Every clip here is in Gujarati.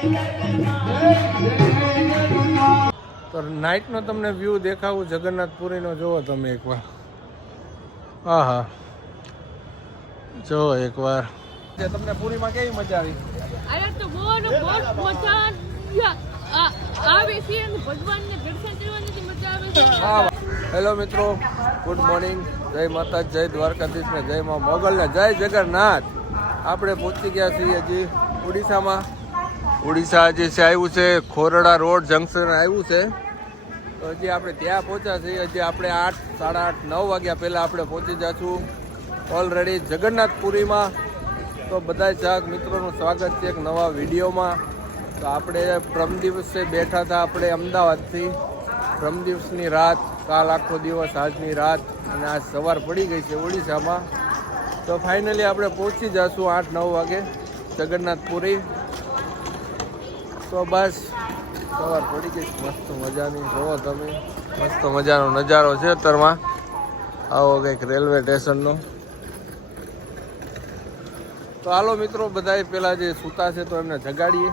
તો નાઇટનો તમને વ્યૂ દેખાવું જગન્નાથપુરીનો જોવો તમે એકવાર. હા હા, જો એકવાર તમને પુરીમાં કેવી મજા આવી? અરે તો બહુ મજા આવે છે અને ભગવાનને દર્શન કરવાની મજા આવે છે. હા. હેલો મિત્રો, ગુડ મોર્નિંગ, જય માતા, જય દ્વારકાધીશ ને જય મા મોગલ ને જય જગન્નાથ. આપણે પહોંચી ગયા છીએ હજી ઉડીસામાં. ઉડીસા હજી છે આવ્યું છે, ખોરડા રોડ જંકશન આવ્યું છે. તો હજી આપણે ત્યાં પહોંચ્યા છીએ. હજી આપણે 8, 8:30, 9 વાગ્યા પહેલાં આપણે પહોંચી જઈશું ઓલરેડી જગન્નાથપુરીમાં. તો બધા ચાહક મિત્રોનું સ્વાગત છે એક નવા વિડીયોમાં. તો આપણે પ્રમ દિવસે બેઠા હતા આપણે અમદાવાદથી. પ્રમ દિવસની રાત, કાલ આખો દિવસ, આજની રાત અને આજ સવાર પડી ગઈ છે ઓડિશામાં. તો ફાઇનલી આપણે પહોંચી જઈશું 8, 9 વાગે જગન્નાથપુરી. તો બસ સવાર પડી ગઈ, મસ્ત મજાની. જોવો તમે, મસ્ત મજાનો નજારો છે અત્યારમાં. આવો કંઈક રેલવે સ્ટેશનનો. તો હાલો મિત્રો, બધાએ પહેલાં જે સૂતા છે તો એમને જગાડીએ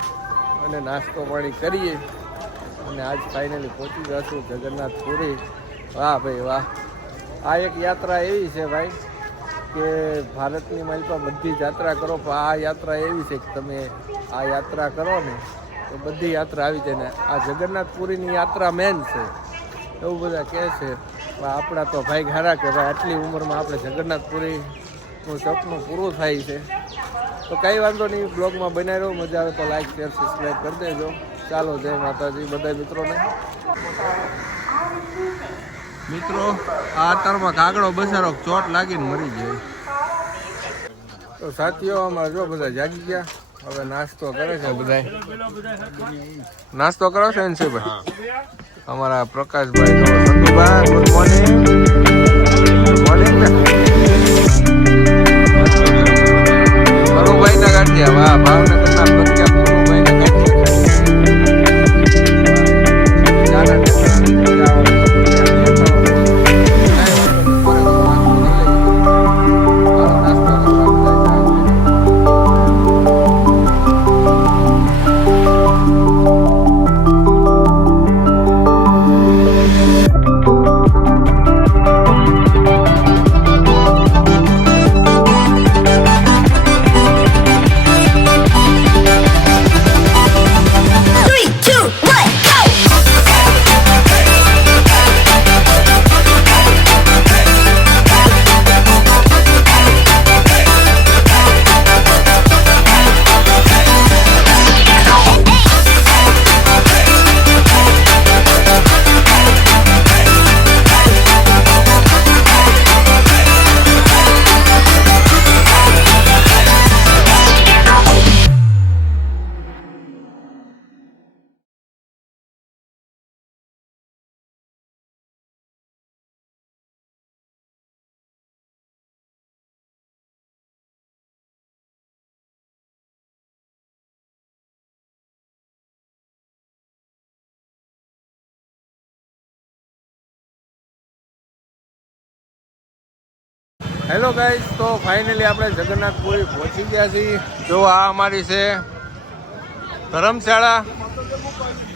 અને નાસ્તો પાણી કરીએ અને આજ ફાઇનલી પહોંચી જઈશું જગન્નાથપુરી. વાહ ભાઈ વાહ. આ એક યાત્રા એવી છે ભાઈ કે ભારતની માલિકા બધી જ યાત્રા કરો, પણ આ યાત્રા એવી છે કે તમે આ યાત્રા કરો ને તો બધી યાત્રા આવી જાય ને. આ જગન્નાથપુરીની યાત્રા મેન છે એવું બધા કહે છે. આપણા તો ભાઈ ઘારા કે ભાઈ આટલી ઉંમરમાં આપણે જગન્નાથપુરીનું સપનું પૂરું થાય છે. તો કંઈ વાંધો નહીં, બ્લોગમાં બનાવી રહ્યો. મજા આવે તો લાઈક, શેર, સબસ્ક્રાઈબ કરી દેજો. ચાલો, જય માતાજી બધા મિત્રોને. મિત્રો, આ અત્યારમાં કાગડો બસારો ચોટ લાગીને મરી જાય. તો સાથીઓ અમારે જો બધા જાગી ગયા, હવે નાસ્તો કરે છે બધા. નાસ્તો કરો છે ને ભાઈ અમારા Prakashbhai, Santubhai, good morning. Good morning ને ભાઈ ના ગાંઠિયા. વાહ, ભાવનગરના પ્રખ્યાત ભાઈ ના હેલો ગાઈસ, તો ફાઇનલી આપણે જગન્નાથપુરી પહોંચી ગયા છીએ. જો આ અમારી છે ધર્મશાળા.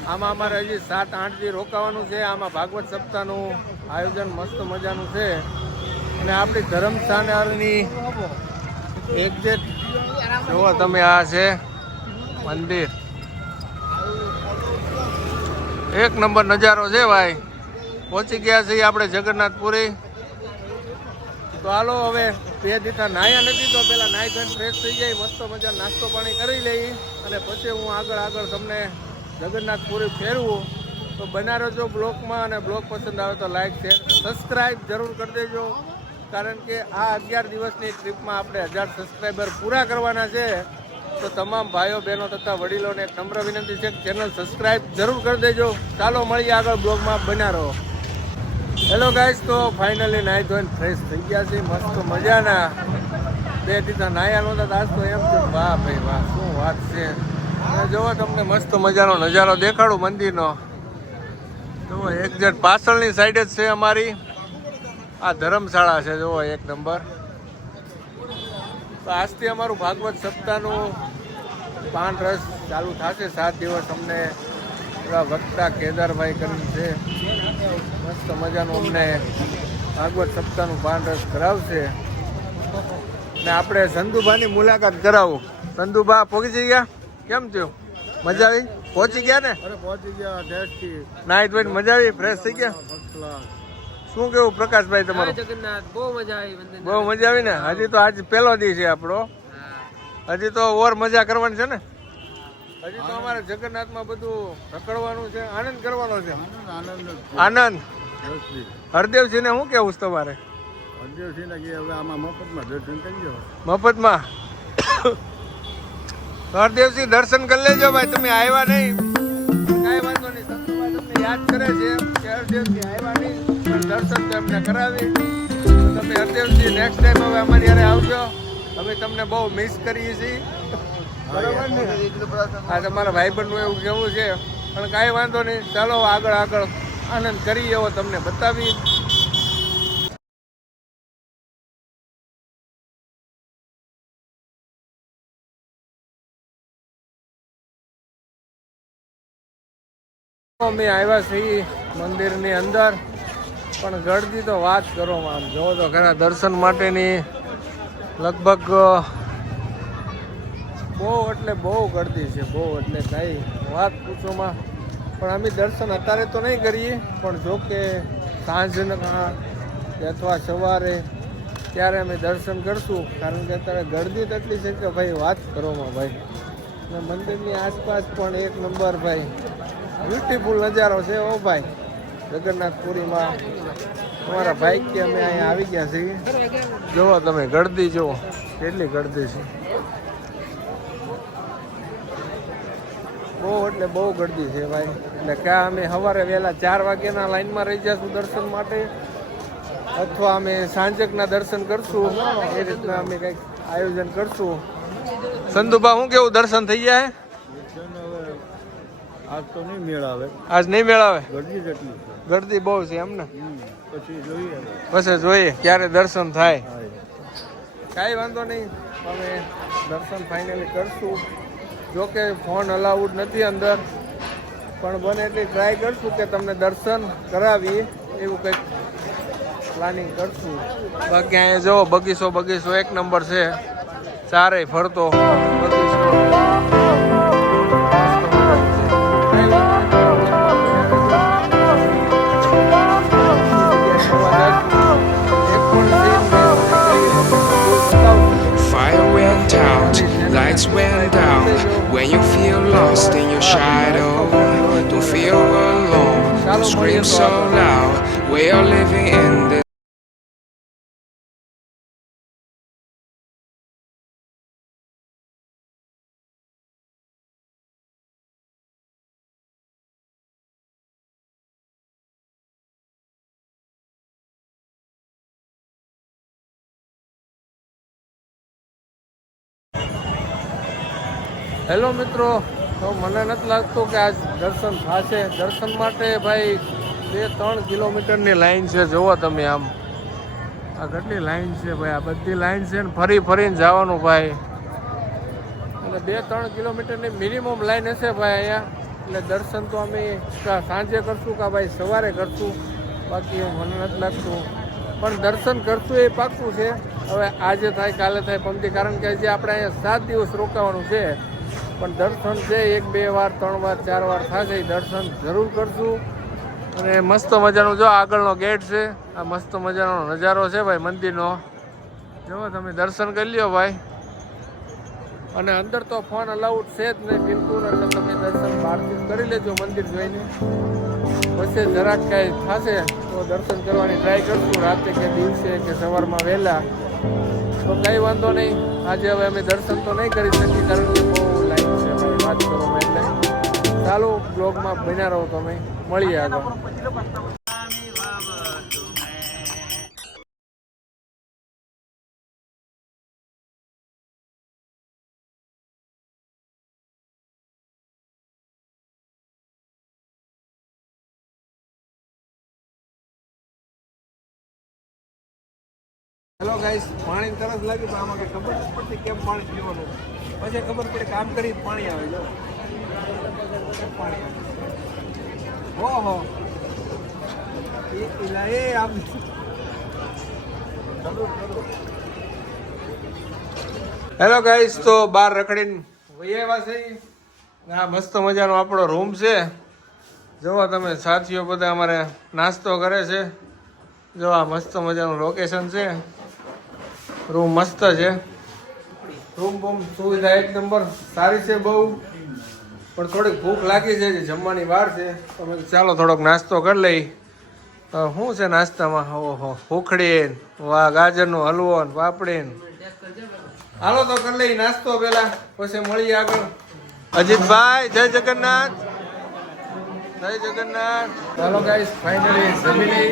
આમાં અમારે હજી 7, 8 દી રોકાવાનું છે. આમાં ભાગવત સપ્તાહનું આયોજન મસ્ત મજાનું છે. અને આપણી ધર્મશાળાની એક્ઝેક્ટ જુઓ તમે, આ છે મંદિર. એક નંબર નજારો છે ભાઈ. પહોંચી ગયા છીએ આપણે જગન્નાથપુરી. તો હાલો, હવે 2 દીઠા નાહ્યા નથી તો પહેલાં નાહી ધોઈને ફ્રેશ થઈ જાય, મસ્ત મજા નાસ્તો પાણી કરી લઈ અને પછી હું આગળ તમને જગન્નાથપુરી ફેરવું. તો બના રહેજો બ્લોગમાં અને બ્લોગ પસંદ આવે તો લાઈક, શેર, સબસ્ક્રાઈબ જરૂર કરી દેજો. કારણ કે આ 11 દિવસની ટ્રીપમાં આપણે 1000 સબસ્ક્રાઈબર પૂરા કરવાના છે. તો તમામ ભાઈઓ બહેનો તથા વડીલોને એક નમ્ર વિનંતી છે કે ચેનલ સબસ્ક્રાઈબ જરૂર કરી દેજો. ચાલો મળીએ આગળ બ્લોગમાં, બન્યા રહો. હેલો ગાઈસ, તો ફાઇનલી નાહી ધોઈને ફ્રેશ થઈ ગયા છે મસ્ત મજાના. 2 દીધા નાહ્યા નહોતા આજ તો એમ છે. વાહ ભાઈ વાહ, શું વાત છે. જોવો તમને મસ્ત મજાનો નજારો દેખાડું મંદિરનો. જુઓ, એક્ઝેક્ટ પાછળની સાઈડ જ છે અમારી આ ધર્મશાળા છે. જુઓ, એક નંબર. તો આજથી અમારું ભાગવત સપ્તાહનું પાન રસ ચાલુ થશે 7 દિવસ. અમને એવા વક્તા કેદારભાઈ કરીને છે, મસ્ત મજાનું અમને ભાગવત સપ્તાહનું પાન રસ કરાવશે. ને આપણે સંધુભાની મુલાકાત કરાવું. સંધુભા પહોંચી ગયા? કેમ થયું? મજા આવી? પહોંચી ગયા ને? અરે પહોંચી ગયા ટેસ્ટી. નાઈ ધોઈને મજા આવી? ફ્રેશ થઈ ગયા? First class. શું કેવું પ્રકાશભાઈ તમારું? જગન્નાથ બહુ મજા આવી. બહુ મજા આવી ને? હજી તો આજ પહેલો દી છે આપણો, હજી તો ઓર મજા કરવાની છે ને. હજી તો અમારે જગન્નાથમાં બધું રખડવાનું છે, આનંદ કરવાનો છે. આનંદ. હરદેવસિંહને શું કેવું છે તમારે? હરદેવસિંહને કે હવે આમાં મફતમાં દર્શન કરી જાઓ. મફતમાં? હરદેવસિંહ દર્શન કરી લેજો ભાઈ. તમે આવ્યા નહીં કાંઈ વાંધો નહીં. સંતોભાઈ તમને યાદ કરે છે કે હરદેવસિંહ આવ્યા નહીં, પણ દર્શન તો એમને કરાવી. તો તમે હરદેવસિંહ નેક્સ્ટ ટાઈમ હવે અમારી યારે આવજો. અમે તમને બહુ મિસ કરીએ છીએ. બરાબર ને? આ તમારા ભાઈબંધનું એવું કેવું છે, પણ કાંઈ વાંધો નહીં. ચાલો આગળ આગળ આનંદ કરીએ એવો તમને બતાવી. અમે આવ્યા છીએ મંદિરની અંદર, પણ ગળદી તો વાત કરો આમ જોવો તો ખરા. દર્શન માટેની લગભગ બહુ એટલે બહુ ગળદી છે, બહુ એટલે કાંઈ વાત પૂછોમાં. પણ અમે દર્શન અત્યારે તો નહીં કરીએ, પણ જો કે સાંજના કે અથવા સવારે ત્યારે અમે દર્શન કરશું. કારણ કે અત્યારે ગળદી તો એટલી છે કે ભાઈ વાત કરોમાં ભાઈ. અને મંદિરની આસપાસ પણ એક નંબર ભાઈ બ્યુટીફુલ નજારો છે ઓ ભાઈ. જગન્નાથપુરીમાં તમારા બાઇક કે અમે અહીંયા આવી ગયા છીએ. જુઓ તમે ગળદી જુઓ કેટલી ગળદી છે. બહુ એટલે બહુ ગળદી છે ભાઈ. એટલે ક્યાં અમે સવારે વહેલા 4 વાગ્યાના લાઈનમાં રહી જઈશું દર્શન માટે, અથવા અમે સાંજકના દર્શન કરશું. એ રીતના અમે કંઈક આયોજન કરશું. સંધુભા શું કેવું, દર્શન થઈ જાય? આજ તો નહીં મેળ આવે. આજ નહીં મેળ આવે? ગરદી જેટલી છે. ગળદી બહુ છે એમને? પછી જોઈએ. પછી જોઈએ ક્યારે દર્શન થાય. કાંઈ વાંધો નહીં, અમે દર્શન ફાઇનલી કરશું. જો કે ફોન અલાઉડ નથી અંદર, પણ બને એટલી ટ્રાય કરશું કે તમને દર્શન કરાવીએ એવું કંઈક પ્લાનિંગ કરશું. બાકી અહીંયા જો બગીચો એક નંબર છે, ચારેય ફરતો બગીચો. Fire went out, lights went down. When you feel lost in your shadow, don't feel alone, don't scream so loud. We are living in this. Hello મિત્રો, તો મને નથી લાગતું કે આજ દર્શન થશે. દર્શન માટે ભાઈ 2-3 કિલોમીટરની લાઈન છે. જુઓ તમે આમ, આ કેટલી લાઈન છે ભાઈ. આ બધી લાઈન છે ને ફરી ફરીને જવાનું ભાઈ. અને 2-3 કિલોમીટરની મિનિમમ લાઈન હશે ભાઈ અહીંયા. એટલે દર્શન તો અમે સાંજે કરશું કે ભાઈ સવારે કરશું, બાકી મને નથી લાગતું. પણ દર્શન કરશું એ પાક્કું છે. હવે આજે થાય કાલે થાય પમદી, કારણ કે હજી આપણે અહીંયા 7 દિવસ રોકાવાનું છે. પણ દર્શન છે 1-2 વાર 3 વાર 4 વાર થશે, એ દર્શન જરૂર કરશું. અને મસ્ત મજાનું જો આગળનો ગેટ છે, આ મસ્ત મજાનો નજારો છે ભાઈ મંદિરનો. જો તમે દર્શન કરી લ્યો ભાઈ. અને અંદર તો ફોન અલાઉડ છે જ નહીં બિલકુલ, એટલે તમે દર્શન બહારથી કરી લેજો મંદિર જોઈને. પછી જરાક કાંઈ થશે તો દર્શન કરવાની ટ્રાય કરશું, રાતે કે દિવસે કે સવારમાં વહેલા. તો કાંઈ વાંધો નહીં. આજે હવે અમે દર્શન તો નહીં કરી શકીએ, કારણ કે બહુ લાઈન છે ભાઈ વાત કરવામાં. એટલે ચાલો બ્લોગમાં બન્યા રહો તમે, મળીએ આગળ. હેલો ગાઈસ, પાણી તરસ લાગી પણ આમાં કઈ ખબર નથી પડતી કેમ પાણી પીવાનું. પછી ખબર પડે કામ કરી પાણી આવે. જો પાણી આવે. ઓહો એ આમ હેલો ગાઈસ, તો બહાર રખડીને વૈયાવા છે. આ મસ્ત મજાનો આપણો રૂમ છે. જોવો તમે, સાથીઓ બધા અમારે નાસ્તો કરે છે. જો આ મસ્ત મજાનું લોકેશન છે. રૂમ મસ્ત છે. રૂમ બૂમ સુવિધા એક નંબર સારી છે બહુ. પણ થોડીક ભૂખ લાગી છે, જમવાની વાર છે. તો મેં કીધું ચાલો થોડોક નાસ્તો કરી લઈ. શું છે નાસ્તામાં? ઓહો, ભૂખડી, વાહ, ગાજરનો હલવો, પાપડી. હાલો તો કરી લઈ નાસ્તો પેલા, પછી મળીએ આગળ. અજીતભાઈ, જય જગન્નાથ. જય જગન્નાથ. ચાલો ગાઈસ, ફાઇનલી જમી લઈ.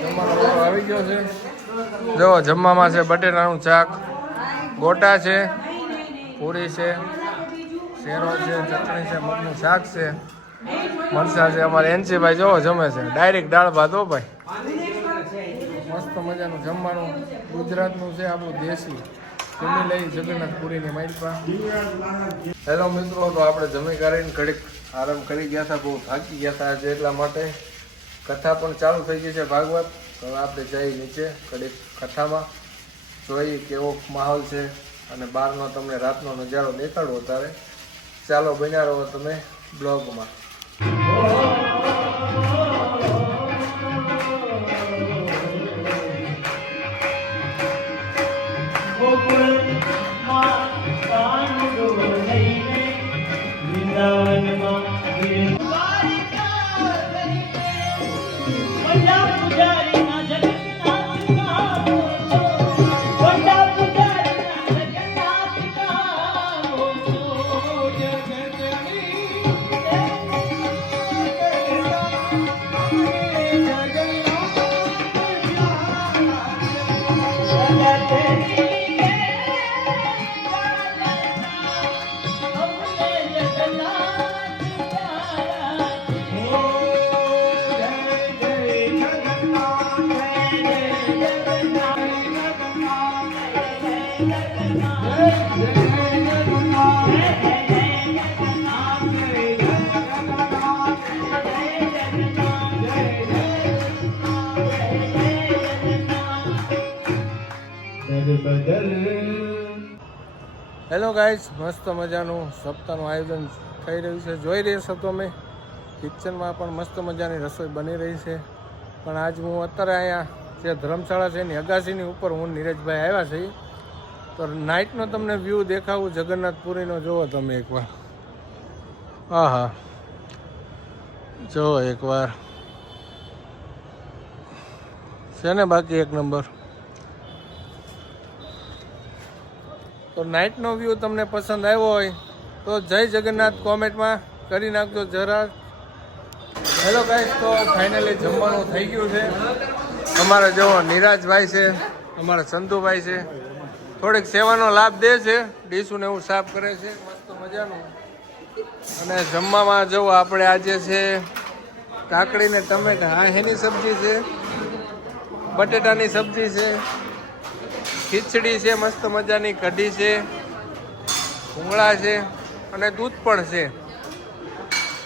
જમવાનો વારો આવી ગયો છે. જો જમવામાં છે બટેટાનું શાક, ગોટા છે, પૂરી છે, શેરો છે, ચટણી છે, મગનું શાક છે, મરચાં છે. અમારે એનસીભાઈ જોવો જમે છે ડાયરેક્ટ દાળ ભાત. હો ભાઈ, મસ્ત મજાનું જમવાનું ગુજરાતનું છે, આપણું દેશી. જમી લઈ જગન્નાથપુરીની માઇલપા. હેલો મિત્રો, તો આપણે જમી કરીને ઘડીક આરામ કરી ગયા હતા. બહુ થાકી ગયા હતા આજે, એટલા માટે કથા પણ ચાલુ થઈ ગઈ છે ભાગવત. હવે આપણે જઈ નીચે ઘડીક કથામાં જોઈએ કેવો માહોલ છે અને બહારનો તમને રાતનો નજારો દેખાડવો. ત્યારે ચાલો બન્યા રહો તમે બ્લોગમાં. હેલો ગાઈસ, મસ્ત મજાનું સપ્તાહનું આયોજન થઈ રહ્યું છે. જોઈ રહ્યા છો તો અમે કિચનમાં પણ મસ્ત મજાની રસોઈ બની રહી છે. પણ આજ હું અત્યારે અહીંયા જે ધર્મશાળા છે એની અગાસીની ઉપર હું નીરજભાઈ આવ્યા છે. તો નાઇટનો તમને વ્યૂ દેખાવું જગન્નાથપુરીનો. જુઓ તમે એકવાર. હા હા, જુઓ એકવાર છે ને બાકી એક નંબર. તો નાઇટનો વ્યૂ તમને પસંદ આવ્યો હોય તો જય જગન્નાથ કોમેન્ટમાં કરી નાખજો જરા. હેલો ગાઈસ, તો ફાઇનલી જમવાનું થઈ ગયું છે. અમારા જો નિરાજભાઈ છે, અમારા સંધુભાઈ છે, થોડીક સેવાનો લાભ દે છે, ડીશું ને એવું સાફ કરે છે મસ્ત મજાનું. અને જમવામાં જો આપણે આજે છે કાકડી ને ટમેટા. હા, એની સબ્જી છે, બટેટાની સબ્જી છે, ખીચડી છે મસ્ત મજાની, કઢી છે, ભૂંગળા છે અને દૂધ પણ છે.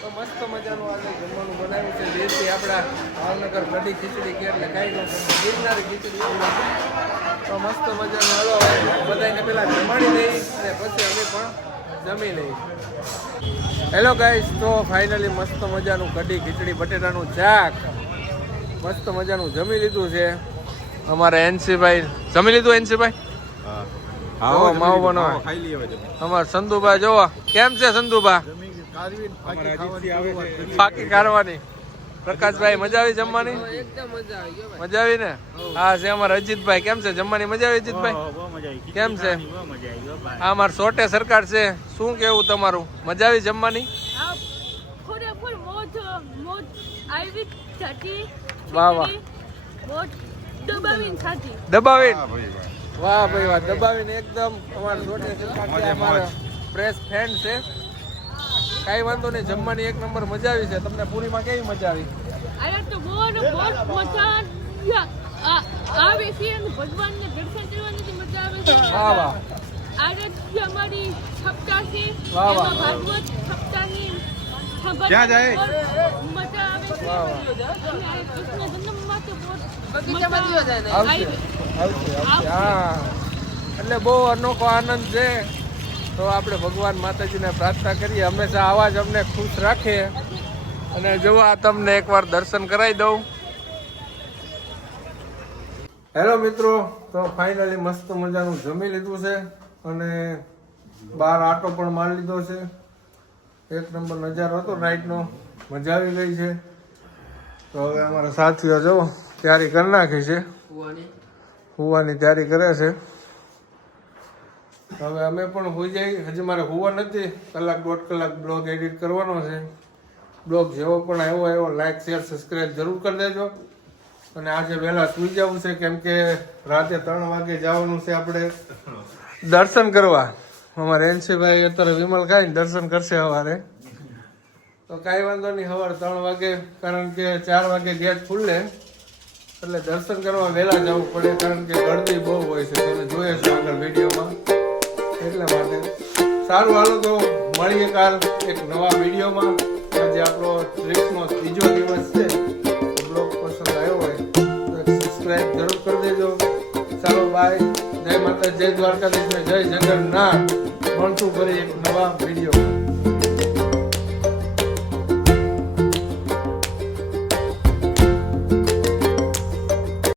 તો મસ્ત મજાનું આજે જમવાનું બનાવ્યું છે દેશી. આપણા ભાવનગર કઢી ખીચડી કે એટલે કાંઈ ન ગિરનારી ખીચડી. તો મસ્ત મજાનું. હલો, બધાને પહેલાં જમાડી દઈ અને પછી અમે પણ જમી લઈ. હેલો ગાઈસ, તો ફાઇનલી મસ્ત મજાનું કઢી ખીચડી બટેટાનું શાક મસ્ત મજાનું જમી લીધું છે. અમારા એનસીભાઈ જમી લીધું. એનસીભાઈ માવો બનાવો. અમારા સંધુભાઈ જોવો કેમ છે. સંધુભા પાકી કાઢવાની. પ્રકાશભાઈ મજા આવી જમવાની? મજા આવી ને? હા છે અમારા અજીતભાઈ. કેમ છે જમવાની? મજા આવી અજીતભાઈ? કેમ છે? આ અમાર સોટે સરકાર છે. શું કેવું તમારું? મજા આવી જમવાની? વાહ વાહ, દબાવીને. વાહ ભાઈ વાહ, દબાવીને એકદમ. અમારા સોટે સરકાર છે, અમારા પ્રેસ ફ્રેન્ડ છે. કાંઈ વાંધો નહીં, જમવાની એક નંબર મજા આવી છે. તમને પૂરીમાં કેવી મજા આવી? આવે છે અને ભગવાનને દર્શન કરવાની મજા આવે છે. વાહ વાહ આજે જે અમારી સપ્તાહ છે વાહ, વાહ. એમાં ભાગવત સપ્તાહની ખબર ક્યાં જાય? મજા આવે છે. વાહ, અને આ કૃષ્ણ જન્મમાં તો બહુ બગીચામાં મજા જીવા જાય. આવશે આવશે આવશે હા એટલે બહુ અનોખો આનંદ છે. તો આપણે ભગવાન માતાજીને પ્રાર્થના કરીએ હંમેશા આવા જ અમને ખુશ રાખે. અને જો આ તમને એકવાર દર્શન કરાવી દઉં. હેલો મિત્રો, તો ફાઇનલી મસ્ત મજાનું જમી લીધું છે અને બહાર આટો પણ મારી લીધો છે. એક નંબર નજારો હતો નાઈટનો, મજા આવી ગઈ છે. તો હવે અમારા સાથીઓ જો તૈયારી કરી નાખી છે, હુવાની તૈયારી કરે છે. હવે અમે પણ હોઈ જઈએ. હજી મારે હુવા નથી, કલાક દોઢ કલાક બ્લોગ એડિટ કરવાનો છે. બ્લોગ જેવો પણ આવ્યો એવો લાઈક શેર સબસ્ક્રાઈબ જરૂર કરી દેજો. અને આજે વહેલા સુઈ જવું છે કેમ કે રાતે 3 વાગે જવાનું છે આપણે દર્શન કરવા. અમારે એનસીભાઈ અત્યારે વિમલ ખાઈને દર્શન કરશે સવારે. તો કાંઈ વાંધો નહીં, સવારે 3 વાગે, કારણ કે 4 વાગે ગેટ ખુલ્લે એટલે દર્શન કરવા વહેલા જવું પડે, કારણ કે ગળદી બહુ હોય છે, તમે જોઈએ છો આગળ વિડીયોમાં. એટલા માટે સારું, હાલો તો મળીએ કાલ એક નવા વિડીયોમાં. આજે આપણો ટ્રીપનો 3જો દિવસ છે. બ્લોગ પસંદ આવ્યો હોય તો એક સબસ્ક્રાઈબ જરૂર કરી દેજો. ચાલો બાય, જય માતા, જય દ્વારકાધીશ ને જય જગન્નાથ. મળતું ફરી એક નવા વિડીયો.